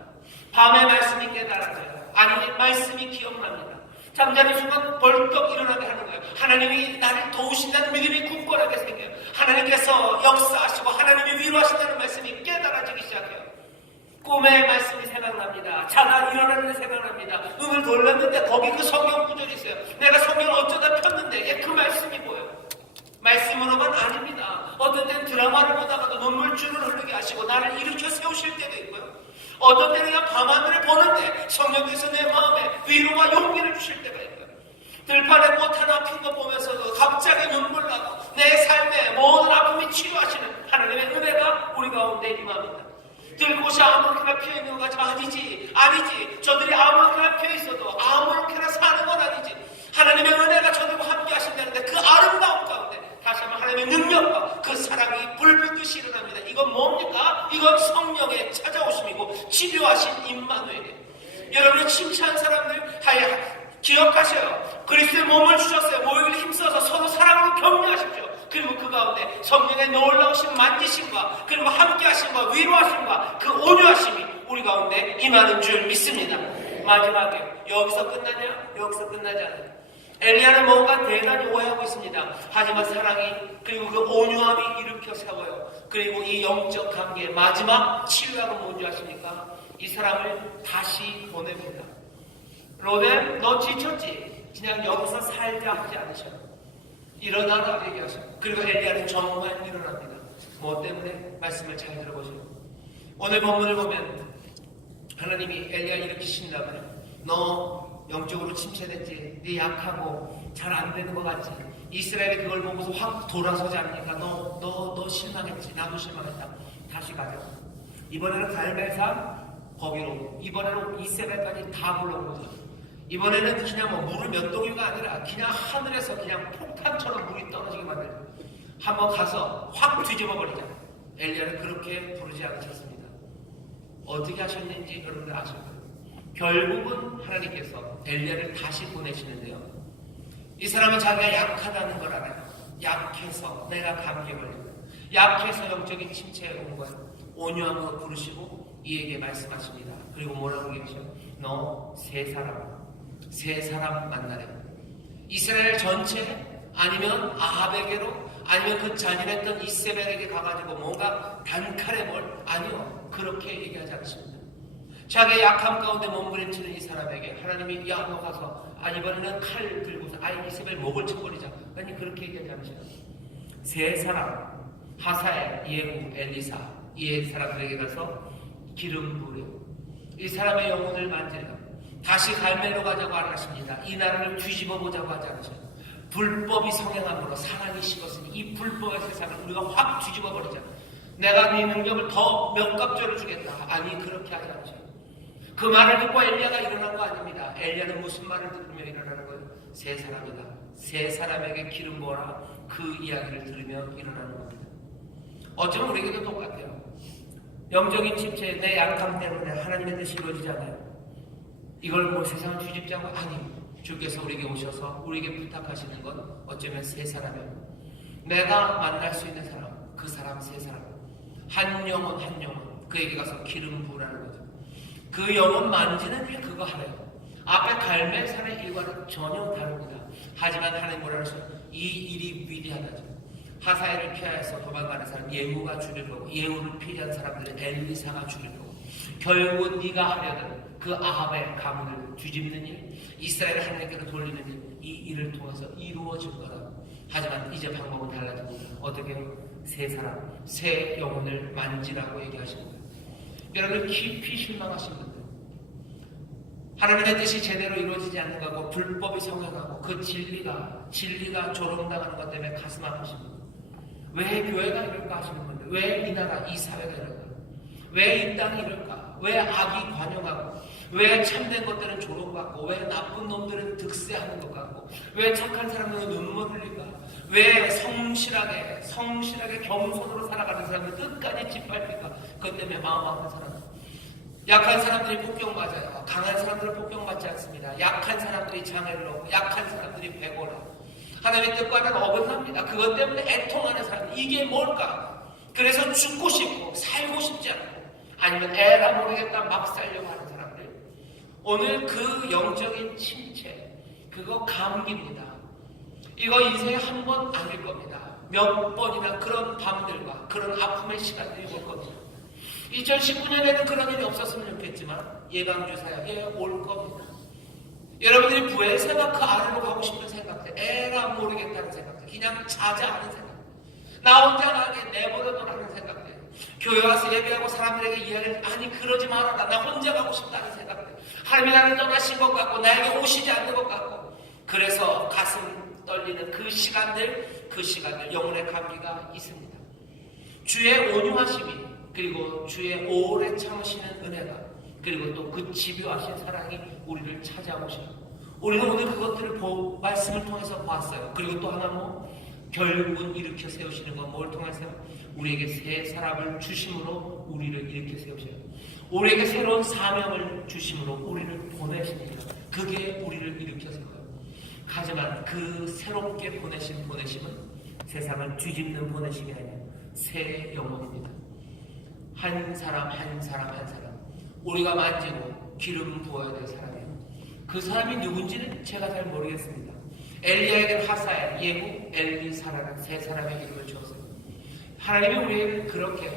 밤에 말씀이 깨달아져요. 아니, 말씀이 기억납니다. 잠자는 순간 벌떡 일어나게 하는 거예요. 하나님이 나를 도우신다는 믿음이 굳건하게 생겨요. 하나님께서 역사하시고 하나님이 위로하신다는 말씀이 깨달아지기 시작해요. 꿈의 말씀이 생각납니다. 자다 일어나는 게 생각납니다. 눈을 돌렸는데 거기 그 성경 구절이 있어요. 내가 성경을 어쩌다 폈는데 그 말씀이 보여요. 말씀으로만 아닙니다. 어떤 때는 드라마를 보다가도 눈물줄을 흐르게 하시고 나를 일으켜 세우실 때도 있고요. 어떤 때는 그냥 밤하늘을 보는데 성령께서 내 마음에 위로와 용기를 주실 때가 있고요. 들판에 꽃 하나 핀 거 보면서도 갑자기 눈물 나고 내 삶의 모든 아픔이 치료하시는 하나님의 은혜가 우리 가운데 임합니다. 들꽃이 아무렇게나 피어있는 것 같지만 아니지. 저들이 아무렇게나 피어있어도 아무렇게나 사는 건 아니지. 하나님의 은혜가 저들과 함께 하신다는데 그 아름다움 가운데 다시 한번 하나님의 능력과 그 사랑이 불붙듯이 일어납니다. 이건 뭡니까? 이건 성령의 찾아오심이고 집요하신 임마누엘이에요. 여러분이 칭찬한 사람들 기억하셔요. 그리스도의 몸을 주셨어요. 모이기를 힘써서 서로 사랑으로 격려하십시오. 그리고 그 가운데 성령의 놀라우신 만지심과 그리고 함께하심과 위로하심과 그 온유하심이 우리 가운데 임하는 줄 믿습니다. 마지막에 여기서 끝나냐? 여기서 끝나지 않아요. 엘리야는 뭔가 대단히 오해하고 있습니다. 하지만 사랑이 그리고 그 온유함이 일으켜 세워요. 그리고 이 영적 관계의 마지막 치유약은 뭔지 아십니까? 이 사람을 다시 보냅니다. 로뎀, 너 지쳤지? 그냥 여기서 살자 하지 않으셔요. 일어나라 얘기하셔요. 그리고 엘리야는 정말 일어납니다. 뭐 때문에? 말씀을 잘 들어보세요. 오늘 본문을 보면 하나님이 엘리야 일으키신다면 너 영적으로 침체됐지? 네 약하고 잘 안 되는 것 같지? 이스라엘이 그걸 보고서 확 돌아서지 않으니까 너 실망했지? 나도 실망했다. 다시 가자. 이번에는 갈멜산 거기로, 이번에는 이세벨까지 다 불러온 거죠. 이번에는 그냥 물을 몇 동이가 아니라 그냥 하늘에서 그냥 폭탄처럼 물이 떨어지게 만들고 한번 가서 확 뒤집어 버리자. 엘리야는 그렇게 부르지 않으셨습니다. 어떻게 하셨는지 여러분들 아실 거예요. 결국은 하나님께서 엘리야를 다시 보내시는데요. 이 사람은 자기가 약하다는 걸 알아요. 약해서 내가 감기에 걸리고 약해서 영적인 침체에 온 거예요. 온유함으로 부르시고 이에게 말씀하십니다. 그리고 뭐라고 얘기하셔요? 너 세 사람 만나래. 이스라엘 전체 아니면 아합에게로 아니면 그 잔인했던 이세벨에게 가가지고 뭔가 단칼에 뭘 아니요. 그렇게 얘기하지 않습니다. 자기의 약함 가운데 몸부림치는 이 사람에게 하나님이 야 너 가서 이번에는 칼 들고서 이세벨 목을 쳐버리자. 아니 그렇게 얘기하지 않으셔요. 세 사람 하사엘, 예후, 엘리사 이 사람들에게 가서 기름 부으려 이 사람의 영혼을 만지려 다시 갈멜로 가자고 안 하십니다. 이 나라를 뒤집어 보자고 하지 않으셔요. 불법이 성행함으로 사랑이 식었으니 이 불법의 세상을 우리가 확 뒤집어 버리자. 내가 네 능력을 더 몇 갑절을 주겠다. 아니 그렇게 하지 않으셔요. 그 말을 듣고 엘리야가 일어난 거 아닙니다. 엘리야는 무슨 말을 들으며 일어나는 거예요? 세 사람이다. 세 사람에게 기름 부어라. 그 이야기를 들으며 일어나는 겁니다. 어쩌면 우리에게도 똑같아요. 영적인 침체, 내 약함 때문에 하나님의 뜻이 이루어지잖아요. 이걸 세상을 뒤집자고? 아니, 주께서 우리에게 오셔서 우리에게 부탁하시는 건 어쩌면 세 사람이에요. 내가 만날 수 있는 사람, 그 사람 세 사람. 한 영혼 그에게 가서 기름 부으라는 거죠. 그 영혼 만지는 일 그거 하래요. 앞에 갈멜산의 일과는 전혀 다릅니다. 하지만 하나님 뭐라 하셔요? 이 일이 위대하다죠. 하사엘을 피하여서 도망가는 사람 예후가 죽일 거고, 예후를 피한 사람들은 엘리사가 죽일 거고, 결국 네가 하려던 그 아합의 가문을 뒤집는 일, 이스라엘을 하나님께로 돌리는 일, 이 일을 통해서 이루어질 거다. 하지만 이제 방법은 달라지고, 어떻게 해요? 새 사람, 새 영혼을 만지라고 얘기하시는 거예요. 여러분 깊이 실망하신 분들, 하나님의 뜻이 제대로 이루어지지 않는 거고 불법이 성행하고 그 진리가 조롱당하는 것 때문에 가슴 아프신 분들, 왜 교회가 이럴까 하시는 분들, 왜 이 나라 이 사회가 이럴까, 왜 이 땅이 이럴까, 왜 악이 관영하고, 왜 참된 것들은 조롱받고, 왜 나쁜 놈들은 득세하는 것 같고, 왜 착한 사람들은 눈물 흘릴까, 왜 성실하게 겸손으로 살아가는 사람들 끝까지 짓밟힐까. 그것 때문에 마음 아픈 사람들, 약한 사람들이 폭격맞아요. 강한 사람들은 폭격맞지 않습니다. 약한 사람들이 장애를 얻고, 약한 사람들이 배고라. 하나님의 뜻과는 어긋납니다. 그것 때문에 애통하는 사람들, 이게 뭘까? 그래서 죽고 싶고 살고 싶지 않고, 아니면 에라 모르겠다 막 살려고 하는 사람들, 오늘 그 영적인 침체, 그거 감기입니다. 이거 인생에 한 번 아닐 겁니다. 몇 번이나 그런 밤들과 그런 아픔의 시간들이 올 겁니다. 2019년에는 그런 일이 없었으면 좋겠지만 예방주사에 올 겁니다. 여러분들이 부의 생각, 그 아래로 가고 싶은 생각들, 에라 모르겠다는 생각들, 그냥 자자하는 생각들, 나 혼자 가게 내버려둬라는 생각들, 교회 와서 예배하고 사람들에게 이야기를, 아니 그러지 말아라, 나 혼자 가고 싶다는 생각들, 하나님이 나를 떠나신 것 같고 나에게 오시지 않는 것 같고, 그래서 가슴 떨리는 그 시간들 영혼의 감기가 있습니다. 주의 온유하심이, 그리고 주의 오래 참으시는 은혜가, 그리고 또 그 집요하신 사랑이 우리를 찾아오셔요. 우리는 오늘 그것들을 말씀을 통해서 봤어요. 그리고 또 하나 결국은 일으켜 세우시는 건 뭘 통해서요? 우리에게 새 사람을 주심으로 우리를 일으켜 세우셔요. 우리에게 새로운 사명을 주심으로 우리를 보내십니다. 그게 우리를 일으켜 세워요. 하지만 그 새롭게 보내심은 세상을 뒤집는 보내심이 아니라 새 영혼입니다. 한 사람 우리가 만지고 기름 부어야 될 사람이에요. 그 사람이 누군지는 제가 잘 모르겠습니다. 엘리야에게 하사엘, 예후, 엘리사라는 세 사람의 이름을 주었어요. 하나님이 우리에게 그렇게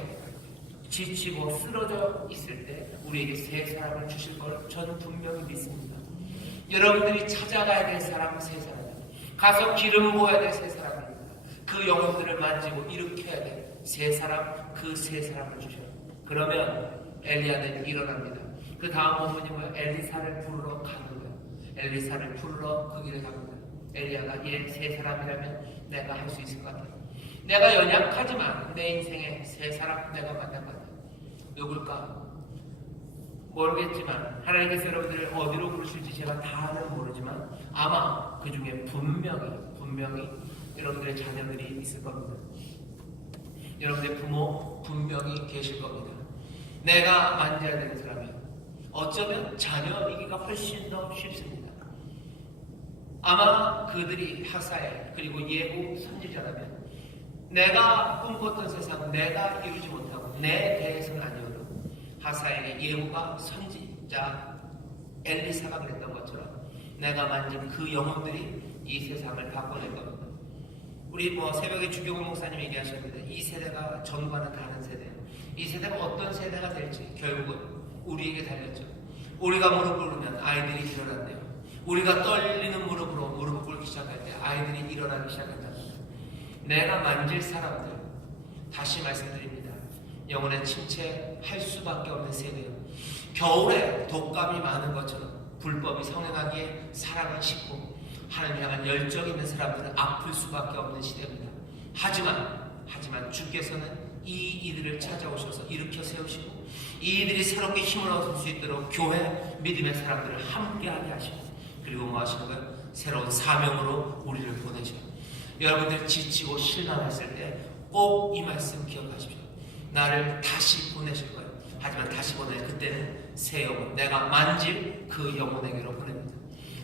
지치고 쓰러져 있을 때 우리에게 세 사람을 주실 걸 저는 분명히 믿습니다. 여러분들이 찾아가야 될 사람은 세 사람입니다. 가서 기름 부어야 될 세 사람입니다. 그 영혼들을 만지고 일으켜야 될 세 사람, 그 세 사람을 주셔요. 그러면 엘리야는 일어납니다. 그 다음 부분이 뭐예요? 엘리사를 부르러 가는 거예요. 엘리사를 부르러 그 길에 갑니다. 엘리야가 얘 세 사람이라면 내가 할 수 있을 것 같아요. 내가 연약하지만 내 인생에 세 사람 내가 만날 것 같아요. 누굴까? 모르겠지만 하나님께서 여러분들을 어디로 부르실지 제가 다는 모르지만 아마 그 중에 분명히 여러분들의 자녀들이 있을 겁니다. 여러분들의 부모 분명히 계실 겁니다. 내가 만져야 되는 사람이에요. 어쩌면 자녀이기가 훨씬 더 쉽습니다. 아마 그들이 하사엘 그리고 예후 선지자라면 내가 꿈꿨던 세상 내가 이루지 못하고 내 대해서는 아니어도 하사엘의 예후가 선지자 엘리사가 그랬던 것처럼 내가 만진 그 영혼들이 이 세상을 바꿔낼 겁니다. 우리 새벽에 주경호 목사님이 얘기하셨는데 이 세대가 전과는 다른 세대예요. 이 세대가 어떤 세대가 될지 결국은 우리에게 달렸죠. 우리가 무릎 꿇으면 아이들이 일어난대요. 우리가 떨리는 무릎으로 무릎 꿇기 시작할 때 아이들이 일어나기 시작한답니다. 내가 만질 사람들, 다시 말씀드립니다. 영혼의 침체할 수밖에 없는 세대예요. 겨울에 독감이 많은 것처럼 불법이 성행하기에 사랑이 식고 하나님 향한 열정 있는 사람들은 아플 수밖에 없는 시대입니다. 하지만 주께서는 이들을 찾아오셔서 일으켜 세우시고 이들이 새롭게 힘을 얻을 수 있도록 교회 믿음의 사람들을 함께하게 하시고 그리고 뭐 하시는 거예요? 새로운 사명으로 우리를 보내셔요. 여러분들 지치고 실망했을 때 꼭 이 말씀 기억하십시오. 나를 다시 보내실 거예요. 하지만 다시 보내 그때는 새 영혼, 내가 만질 그 영혼에게로 보냅니다.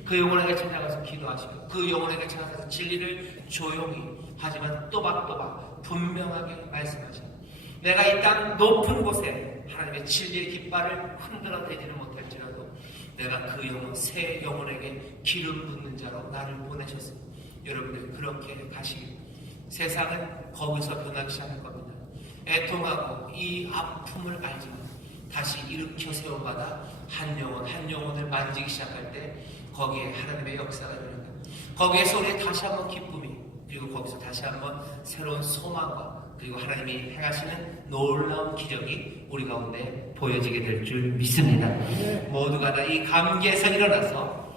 그 영혼에게 찾아가서 기도하시고 그 영혼에게 찾아가서 진리를 조용히 하지만 또박또박 분명하게 말씀하시고 내가 이 땅 높은 곳에 하나님의 진리의 깃발을 흔들어 대지는 못할지라도 내가 그 영혼, 새 영혼에게 기름 붓는 자로 나를 보내셨습니다. 여러분들 그렇게 가시길 세상은 거기서 변하기 시작할 겁니다. 애통하고 이 아픔을 알지만 다시 일으켜 세워받아 한 영혼을 만지기 시작할 때 거기에 하나님의 역사가 일어납니다. 거기에서 우리 다시 한번 기쁨이, 그리고 거기서 다시 한번 새로운 소망과 그리고 하나님이 행하시는 놀라운 기적이 우리 가운데 보여지게 될 줄 믿습니다. 모두가 다 이 감기에서 일어나서